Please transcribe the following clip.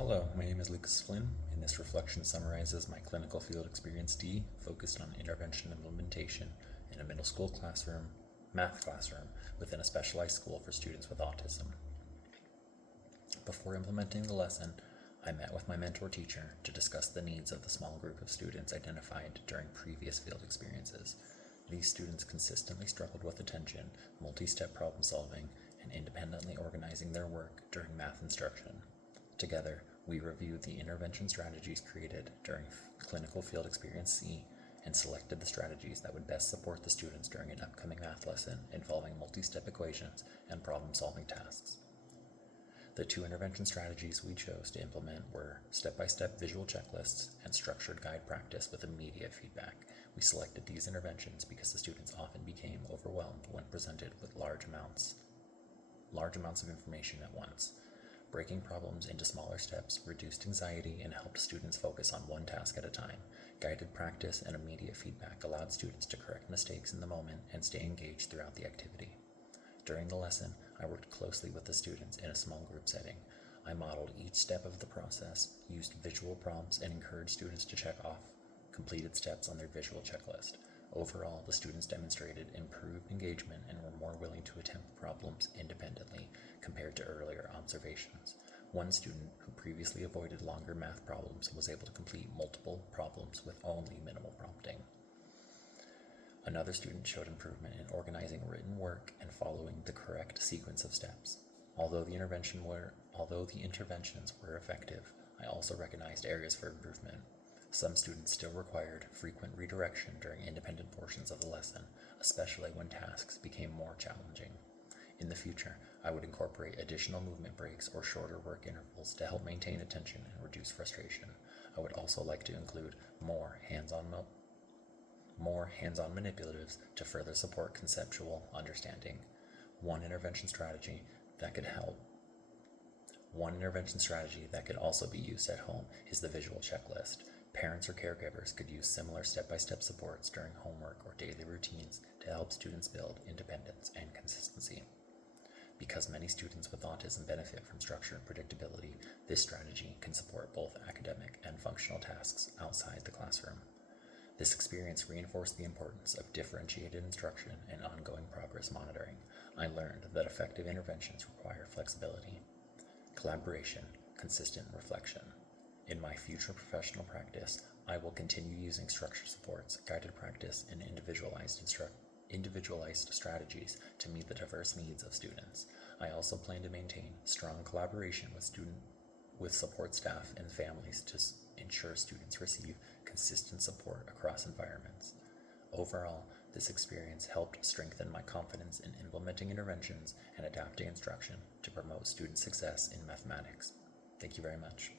Hello, my name is Lucas Flynn, and this reflection summarizes my clinical field experience D focused on intervention implementation in a middle school classroom, math classroom, within a specialized school for students with autism. Before implementing the lesson, I met with my mentor teacher to discuss the needs of the small group of students identified during previous field experiences. These students consistently struggled with attention, multi-step problem solving, and independently organizing their work during math instruction. Together, we reviewed the intervention strategies created during Clinical Field Experience C and selected the strategies that would best support the students during an upcoming math lesson involving multi-step equations and problem-solving tasks. The two intervention strategies we chose to implement were step-by-step visual checklists and structured guide practice with immediate feedback. We selected these interventions because the students often became overwhelmed when presented with large amounts of information at once. Breaking problems into smaller steps reduced anxiety and helped students focus on one task at a time. Guided practice and immediate feedback allowed students to correct mistakes in the moment and stay engaged throughout the activity. During the lesson, I worked closely with the students in a small group setting. I modeled each step of the process, used visual prompts, and encouraged students to check off completed steps on their visual checklist. Overall, the students demonstrated improved engagement and were more willing to attempt problems independently compared to earlier observations. One student who previously avoided longer math problems was able to complete multiple problems with only minimal prompting. Another student showed improvement in organizing written work and following the correct sequence of steps. Although the interventions were effective, I also recognized areas for improvement. Some students still required frequent redirection during independent portions of the lesson, especially when tasks became more challenging. In the future, I would incorporate additional movement breaks or shorter work intervals to help maintain attention and reduce frustration. I would also like to include more hands-on manipulatives to further support conceptual understanding. One intervention strategy that could also be used at home is the visual checklist. Parents or caregivers could use similar step-by-step supports during homework or daily routines to help students build independence and consistency. Because many students with autism benefit from structure and predictability, this strategy can support both academic and functional tasks outside the classroom. This experience reinforced the importance of differentiated instruction and ongoing progress monitoring. I learned that effective interventions require flexibility, collaboration, consistent reflection. In my future professional practice, I will continue using structured supports, guided practice, and individualized strategies to meet the diverse needs of students. I also plan to maintain strong collaboration with support staff and families to ensure students receive consistent support across environments. Overall, this experience helped strengthen my confidence in implementing interventions and adapting instruction to promote student success in mathematics. Thank you very much.